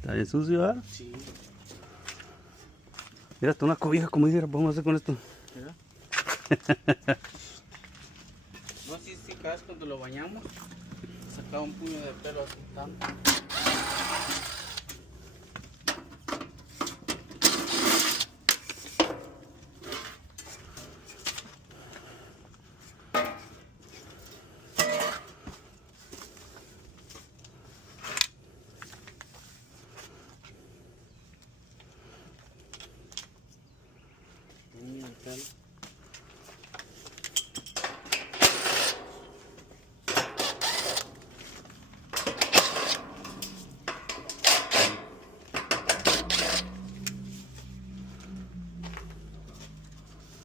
Está bien sucio, ¿ah? Sí. Mira, hasta una cobija, como dijera, vamos a hacer con esto. Mira. No, sí, cada vez cuando lo bañamos, sacaba un puño de pelo así tanto.